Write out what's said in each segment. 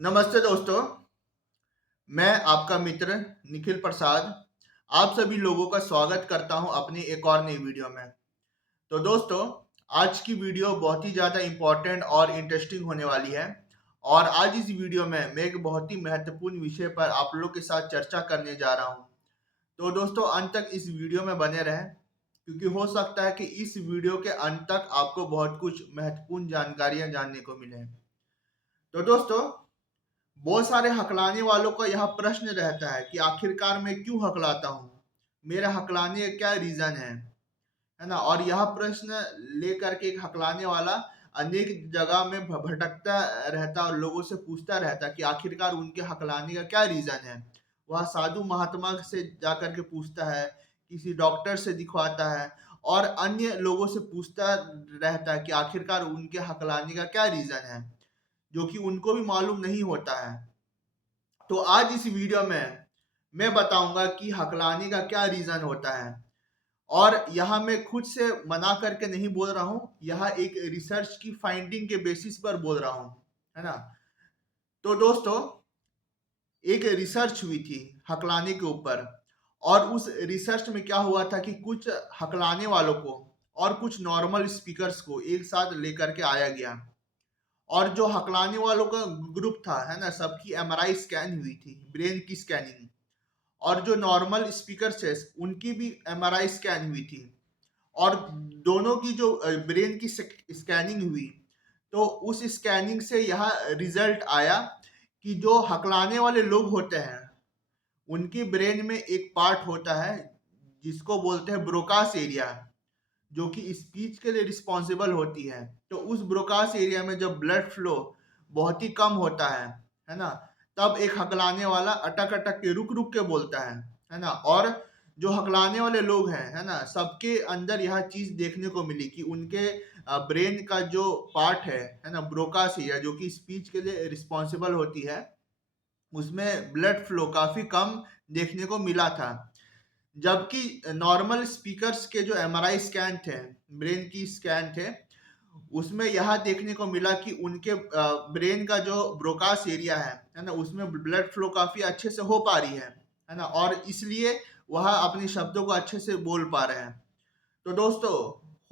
नमस्ते दोस्तों, मैं आपका मित्र निखिल प्रसाद आप सभी लोगों का स्वागत करता हूं अपनी एक और नई वीडियो में। तो दोस्तों, आज की वीडियो बहुत ही ज़्यादा इम्पोर्टेंट और इंटरेस्टिंग होने वाली है और आज इस वीडियो में मैं एक बहुत ही महत्वपूर्ण विषय पर आप लोग के साथ चर्चा करने जा रहा हूं। तो दोस्तों, अंत तक इस वीडियो में बने रहें क्योंकि हो सकता है कि इस वीडियो के अंत तक आपको बहुत कुछ महत्वपूर्ण जानकारियाँ जानने को मिलें। तो दोस्तों, बहुत सारे हकलाने वालों का यह प्रश्न रहता है कि आखिरकार मैं क्यों हकलाता हूँ? मेरा हकलाने का क्या रीज़न है ना? और यह प्रश्न लेकर के एक हकलाने वाला अनेक जगह में भटकता रहता और लोगों से पूछता रहता कि आखिरकार उनके हकलाने का क्या रीज़न है? वह साधु महात्मा से जाकर के पूछता है, किसी डॉक्टर से दिखवाता है और अन्य लोगों से पूछता रहता है कि आखिरकार उनके हकलाने का क्या रीज़न है? जो कि उनको भी मालूम नहीं होता है। तो आज इस वीडियो में मैं बताऊंगा कि हकलाने का क्या रीजन होता है और यह मैं खुद से मना करके नहीं बोल रहा हूं, यह एक रिसर्च की फाइंडिंग के बेसिस पर बोल रहा हूं, है ना? तो दोस्तों, एक रिसर्च हुई थी हकलाने के ऊपर और उस रिसर्च में क्या हुआ था कि कुछ हकलाने वालों को और कुछ नॉर्मल स्पीकर्स को एक साथ लेकर के आया गया और जो हकलाने वालों का ग्रुप था, है ना, सबकी एमआरआई स्कैन हुई थी, ब्रेन की स्कैनिंग। और जो नॉर्मल स्पीकर्स है उनकी भी एमआरआई स्कैन हुई थी और दोनों की जो ब्रेन की स्कैनिंग हुई, तो उस स्कैनिंग से यह रिजल्ट आया कि जो हकलाने वाले लोग होते हैं उनकी ब्रेन में एक पार्ट होता है जिसको बोलते हैं ब्रोकास एरिया, जो कि स्पीच के लिए रिस्पॉन्सिबल होती है। तो उस ब्रोकास एरिया में जब ब्लड फ्लो बहुत ही कम होता है ना, तब एक हकलाने वाला अटक अटक के रुक रुक के बोलता है ना। और जो हकलाने वाले लोग हैं, है ना, सबके अंदर यह चीज देखने को मिली कि उनके ब्रेन का जो पार्ट है ना, ब्रोकास एरिया जो कि स्पीच के लिए रिस्पॉन्सिबल होती है, उसमें ब्लड फ्लो काफी कम देखने को मिला था। जबकि नॉर्मल स्पीकर्स के जो एमआरआई स्कैन थे, ब्रेन की स्कैन थे, उसमें यह देखने को मिला कि उनके ब्रेन का जो ब्रोकास एरिया है ना, उसमें ब्लड फ्लो काफी अच्छे से हो पा रही है ना, और इसलिए वह अपने शब्दों को अच्छे से बोल पा रहे हैं। तो दोस्तों,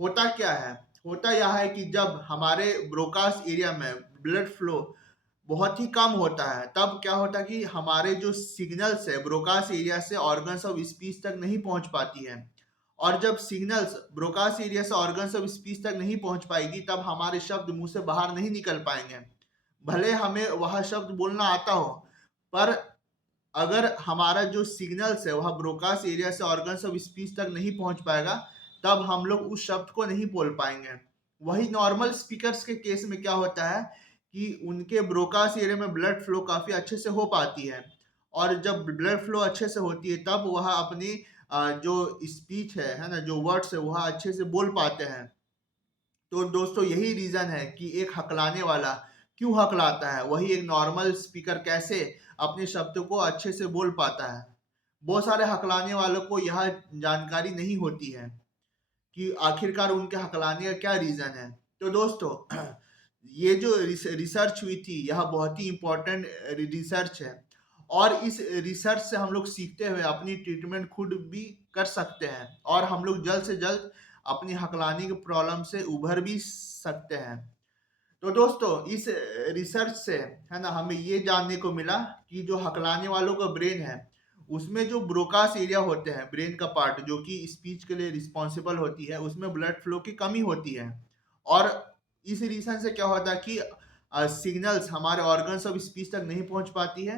होता क्या है? होता यह है कि जब हमारे ब्रोकास एरिया में ब्लड फ्लो बहुत ही कम होता है, तब क्या होता है कि हमारे जो सिग्नल्स है ब्रोकास एरिया से ऑर्गन्स ऑफ स्पीच तक नहीं पहुंच पाती है। और जब सिग्नल्स ब्रोकास एरिया से ऑर्गन्स ऑफ स्पीच तक नहीं पहुंच पाएगी, तब हमारे शब्द मुंह से बाहर नहीं निकल पाएंगे। भले हमें वह शब्द बोलना आता हो, पर अगर हमारा जो सिग्नल्स है वह ब्रोकास एरिया से ऑर्गन्स ऑफ स्पीच तक नहीं पहुंच पाएगा, तब हम लोग उस शब्द को नहीं बोल पाएंगे। वही नॉर्मल स्पीकर्स के केस में क्या होता है कि उनके ब्रोकास एरिया में ब्लड फ्लो काफी अच्छे से हो पाती है और जब ब्लड फ्लो अच्छे से होती है, तब वह अपनी जो स्पीच है ना, जो वर्ड्स है वह अच्छे से बोल पाते हैं। तो दोस्तों, यही रीजन है कि एक हकलाने वाला क्यों हकलाता है, वही एक नॉर्मल स्पीकर कैसे अपने शब्दों को अच्छे से बोल पाता है। बहुत सारे हकलाने वालों को यह जानकारी नहीं होती है कि आखिरकार उनके हकलाने का क्या रीजन है। तो दोस्तों, ये जो रिसर्च हुई थी यह बहुत ही इम्पोर्टेंट रिसर्च है और इस रिसर्च से हम लोग सीखते हुए अपनी ट्रीटमेंट खुद भी कर सकते हैं और हम लोग जल्द से जल्द अपनी हकलाने की प्रॉब्लम से उभर भी सकते हैं। तो दोस्तों, इस रिसर्च से, है ना, हमें ये जानने को मिला कि जो हकलाने वालों का ब्रेन है उसमें जो ब्रोकास एरिया होते हैं, ब्रेन का पार्ट जो कि स्पीच के लिए रिस्पॉन्सिबल होती है, उसमें ब्लड फ्लो की कमी होती है। और इस रीजन से क्या होता है कि सिग्नल्स हमारे ऑर्गन्स ऑफ स्पीच तक नहीं पहुंच पाती है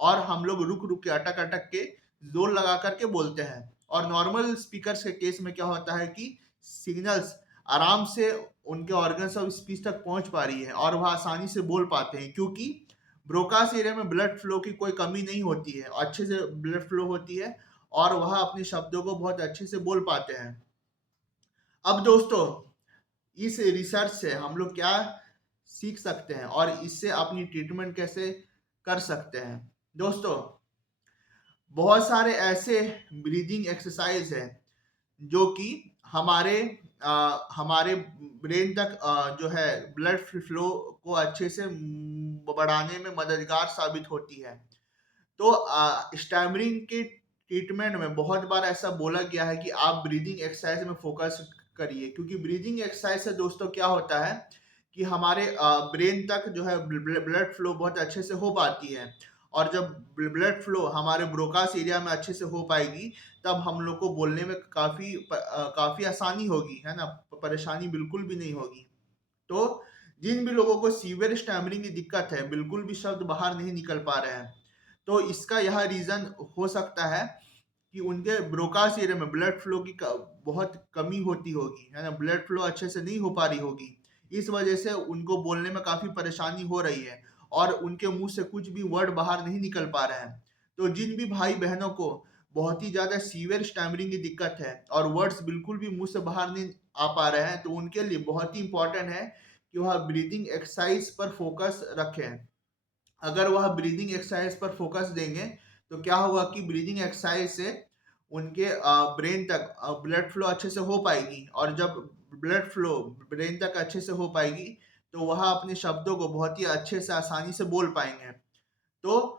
और हम लोग रुक रुक के अटक अटक के जोर लगा करके बोलते हैं। और नॉर्मल स्पीकर्स के केस में क्या होता है कि सिग्नल्स आराम से उनके ऑर्गन्स ऑफ स्पीच तक पहुंच पा रही है और वह आसानी से बोल पाते हैं, क्योंकि ब्रोकास एरिया में ब्लड फ्लो की कोई कमी नहीं होती है, अच्छे से ब्लड फ्लो होती है और वह अपने शब्दों को बहुत अच्छे से बोल पाते हैं। अब दोस्तों, इस रिसर्च से हम लोग क्या सीख सकते हैं और इससे अपनी ट्रीटमेंट कैसे कर सकते हैं? दोस्तों, बहुत सारे ऐसे ब्रीदिंग एक्सरसाइज हैं जो कि हमारे हमारे ब्रेन तक जो है ब्लड फ्लो को अच्छे से बढ़ाने में मददगार साबित होती है। तो स्टैमरिंग के ट्रीटमेंट में बहुत बार ऐसा बोला गया है कि आप ब्रीदिंग एक्सरसाइज में फोकस करिए, क्योंकि ब्रीदिंग एक्सरसाइज से दोस्तों क्या होता है कि हमारे ब्रेन तक जो है ब्लड फ्लो बहुत अच्छे से हो पाती है। और जब ब्लड फ्लो हमारे ब्रोकास एरिया में अच्छे से हो पाएगी, तब हम लोग को बोलने में काफी आसानी होगी, है ना, परेशानी बिल्कुल भी नहीं होगी। तो जिन भी लोगों को सीवियर स्टैमरिंग की दिक्कत है, बिल्कुल भी शब्द बाहर नहीं निकल पा रहे हैं, तो इसका यह रीजन हो सकता है कि उनके ब्रोकास एरिया में ब्लड फ्लो की बहुत कमी होती होगी, है ना, ब्लड फ्लो अच्छे से नहीं हो पा रही होगी। इस वजह से उनको बोलने में काफी परेशानी हो रही है और उनके मुंह से कुछ भी वर्ड बाहर नहीं निकल पा रहे हैं। तो जिन भी भाई बहनों को बहुत ही ज्यादा सीवियर स्टैमरिंग की दिक्कत है और वर्ड्स बिल्कुल भी मुंह से बाहर नहीं आ पा रहे हैं, तो उनके लिए बहुत ही इंपॉर्टेंट है कि वह ब्रीदिंग एक्सरसाइज पर फोकस रखें। अगर वह ब्रीदिंग एक्सरसाइज पर फोकस देंगे, तो क्या होगा कि ब्रीदिंग एक्सरसाइज से उनके ब्रेन तक ब्लड फ्लो अच्छे से हो पाएगी, और जब ब्लड फ्लो ब्रेन तक अच्छे से हो पाएगी, तो वह अपने शब्दों को बहुत ही अच्छे से आसानी से बोल पाएंगे। तो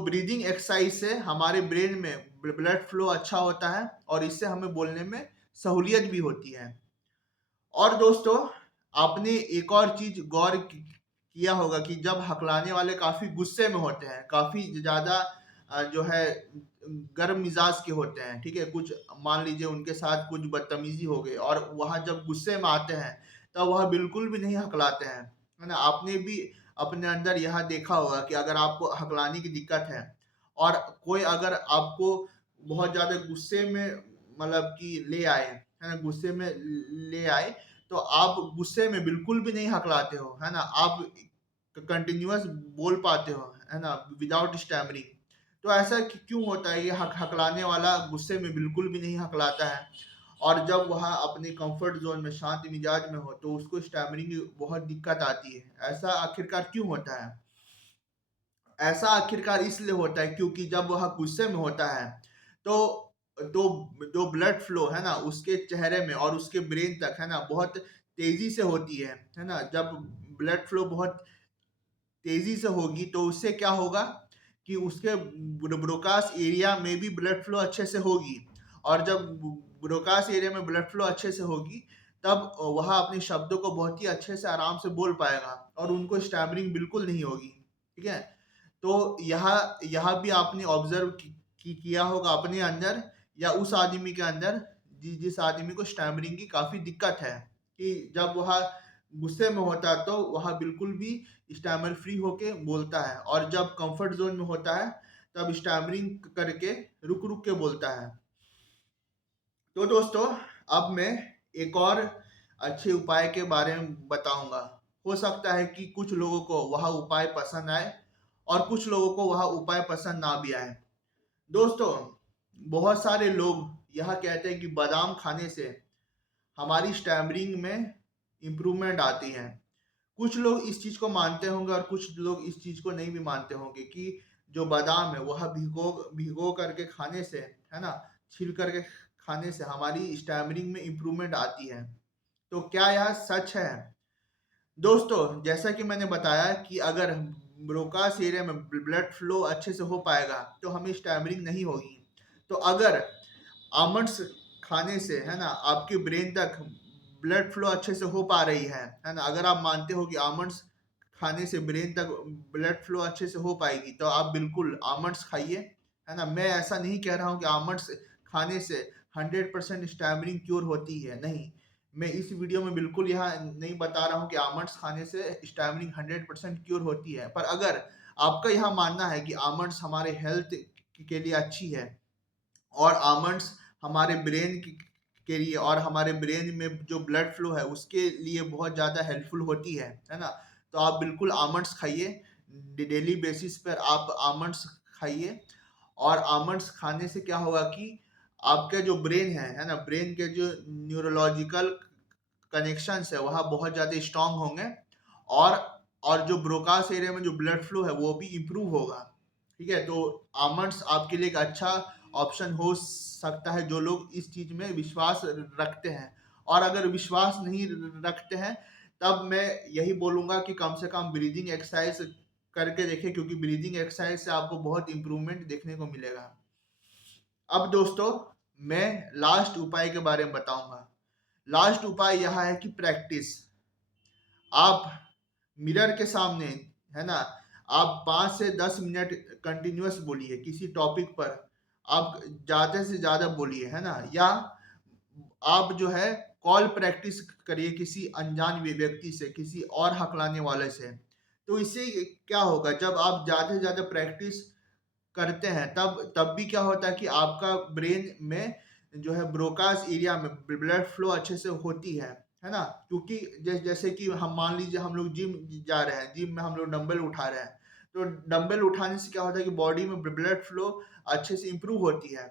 ब्रीदिंग एक्सरसाइज से हमारे ब्रेन में ब्लड फ्लो अच्छा होता है और इससे हमें बोलने में सहूलियत भी होती है। और दोस्तों, आपने एक और चीज गौर किया होगा कि जब हकलाने वाले काफी गुस्से में होते हैं, काफी ज्यादा जो है गर्म मिजाज के होते हैं, ठीक है, कुछ मान लीजिए उनके साथ कुछ बदतमीजी हो गई और वह जब गुस्से में आते हैं, तब वह बिल्कुल भी नहीं हकलाते हैं, है ना। आपने भी अपने अंदर यह देखा होगा कि अगर आपको हकलाने की दिक्कत है और कोई अगर आपको बहुत ज्यादा गुस्से में मतलब कि ले आए, है ना, गुस्से में ले आए, तो आप गुस्से में बिल्कुल भी नहीं हकलाते हो, है ना, आप कंटिन्यूअस बोल पाते हो, है ना, विदाउट स्टैमरिंग। तो ऐसा क्यों होता है? ये हकलाने वाला गुस्से में बिल्कुल भी नहीं हकलाता है, और जब वह अपने कंफर्ट जोन में शांत मिजाज में हो, तो उसको स्टैमरिंग की बहुत दिक्कत आती है। ऐसा आखिरकार क्यों होता है? ऐसा आखिरकार इसलिए होता है क्योंकि जब वह गुस्से में होता है, तो तो जो ब्लड फ्लो है ना, उसके चेहरे में और उसके ब्रेन तक, है ना, बहुत तेजी से होती है ना। जब ब्लड फ्लो बहुत तेजी से होगी, तो उससे क्या होगा कि उसके ब्रोकास एरिया में भी ब्लड फ्लो अच्छे से होगी, और जब ब्रोकास एरिया में ब्लड फ्लो अच्छे से होगी, तब वह अपने शब्दों को बहुत ही अच्छे से आराम से बोल पाएगा और उनको स्टैमरिंग बिल्कुल नहीं होगी, ठीक है। तो यहाँ भी आपने ऑब्जर्व किया होगा अपने अंदर या उस आदमी के अंदर जिस आदमी को स्टैमरिंग की काफी दिक्कत है, कि जब वह गुस्से में होता है, तो वह बिल्कुल भी स्टैमर फ्री होके बोलता है, और जब कंफर्ट जोन में होता है, तब स्टैमरिंग करके रुक रुक के बोलता है। तो दोस्तों, अब मैं एक और अच्छे उपाय के बारे में बताऊंगा। हो सकता है कि कुछ लोगों को वह उपाय पसंद आए और कुछ लोगों को वह उपाय पसंद ना भी आए। दोस्तों, बहुत सारे लोग यह कहते हैं कि बादाम खाने से हमारी स्टैमरिंग में इम्प्रूवमेंट आती है। कुछ लोग इस चीज को मानते होंगे और कुछ लोग इस चीज को नहीं भी मानते होंगे कि जो बादाम है वह भिगो भिगो करके खाने से, है ना, छील करके खाने से हमारी स्टैमरिंग में इम्प्रूवमेंट आती है। तो क्या यह सच है? दोस्तों, जैसा कि मैंने बताया कि अगर ब्रोकास एरिया में ब्लड फ्लो अच्छे से हो पाएगा, तो हमें स्टैमरिंग नहीं होगी। तो अगर आमंड्स खाने से, है ना, आपके ब्रेन तक ब्लड फ्लो अच्छे से हो पा रही है ना, अगर आप मानते हो कि आमंड्स खाने से ब्रेन तक ब्लड फ्लो अच्छे से हो पाएगी, तो आप बिल्कुल आमंड्स खाइए, है ना। मैं ऐसा नहीं कह रहा हूँ कि आमंड्स खाने से 100% स्टैमरिंग क्योर होती है, नहीं। मैं इस वीडियो में बिल्कुल यहाँ नहीं बता रहा हूँ कि आमंड्स खाने से स्टैमरिंग 100% क्योर होती है। पर अगर आपका यह मानना है कि आमंड्स हमारे हेल्थ के लिए अच्छी है, और आमंड्स हमारे ब्रेन के लिए और हमारे ब्रेन में जो ब्लड फ्लो है उसके लिए बहुत ज़्यादा हेल्पफुल होती है ना, तो आप बिल्कुल आमंड्स खाइए। डेली बेसिस पर आप आमंड्स खाइए, और आमंड्स खाने से क्या होगा कि आपके जो ब्रेन है ना, ब्रेन के जो न्यूरोलॉजिकल कनेक्शंस है वह बहुत ज़्यादा स्ट्रांग होंगे, और जो ब्रोकास एरिया में जो ब्लड फ्लो है वो भी इम्प्रूव होगा, ठीक है। तो आमंड्स आपके लिए एक अच्छा ऑप्शन हो सकता है, जो लोग इस चीज में विश्वास रखते हैं। और अगर विश्वास नहीं रखते हैं, तब मैं यही बोलूँगा कि कम से कम ब्रीदिंग एक्सरसाइज करके देखें, क्योंकि ब्रीदिंग एक्सरसाइज से आपको बहुत इम्प्रूवमेंट देखने को मिलेगा। अब दोस्तों, मैं लास्ट उपाय के बारे में बताऊंगा। लास्ट उपाय यह है कि प्रैक्टिस। आप मिरर के सामने, है ना, आप 5 से 10 मिनट कंटिन्यूअस बोलिए किसी टॉपिक पर। आप ज़्यादा से ज़्यादा बोलिए, है ना, या आप जो है कॉल प्रैक्टिस करिए किसी अनजान व्यक्ति से, किसी और हकलाने वाले से। तो इससे क्या होगा, जब आप ज़्यादा से ज़्यादा प्रैक्टिस करते हैं तब भी क्या होता है कि आपका ब्रेन में जो है ब्रोकास एरिया में ब्लड फ्लो अच्छे से होती है ना। क्योंकि जैसे कि हम मान लीजिए हम लोग जिम जा रहे हैं, जिम में हम लोग डंबल उठा रहे हैं, तो डंबल उठाने से क्या होता है कि बॉडी में ब्लड फ्लो अच्छे से इंप्रूव होती है।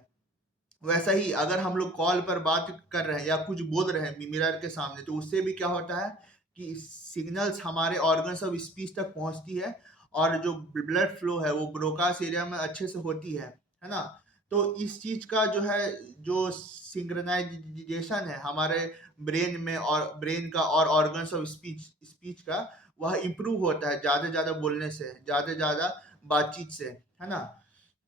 वैसा ही अगर हम लोग कॉल पर बात कर रहे हैं या कुछ बोल रहे हैं मिरर के सामने, तो उससे भी क्या होता है कि सिग्नल्स हमारे ऑर्गन्स ऑफ स्पीच तक पहुंचती है, और जो ब्लड फ्लो है वो ब्रोकास एरिया में अच्छे से होती है ना। तो इस चीज का जो है, जो सिंक्रोनाइजेशन है हमारे ब्रेन में और ब्रेन का और ऑर्गन्स ऑफ स्पीच का, वह इम्प्रूव होता है ज्यादा ज्यादा बोलने से, ज्यादा ज्यादा बातचीत से, है ना।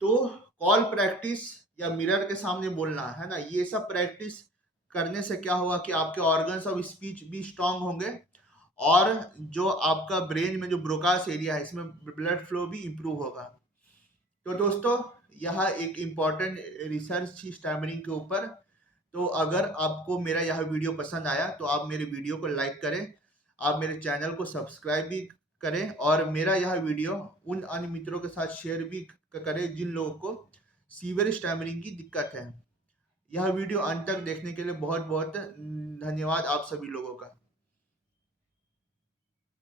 तो कॉल प्रैक्टिस या मिरर के सामने बोलना, है ना, ये सब प्रैक्टिस करने से क्या होगा कि आपके ऑर्गन्स ऑफ स्पीच भी स्ट्रांग होंगे, और जो आपका ब्रेन में जो ब्रोकास एरिया है इसमें ब्लड फ्लो भी इंप्रूव होगा। तो दोस्तों, यह एक इम्पॉर्टेंट रिसर्च थी स्टैमरिंग के ऊपर। तो अगर आपको मेरा यह वीडियो पसंद आया तो आप मेरे वीडियो को लाइक करें, आप मेरे चैनल को सब्सक्राइब भी करें, और मेरा यह वीडियो उन अन्य मित्रों के साथ शेयर भी करें जिन लोगों को सीवियर स्टैमरिंग की दिक्कत है। यह वीडियो अंत तक देखने के लिए बहुत बहुत धन्यवाद आप सभी लोगों का।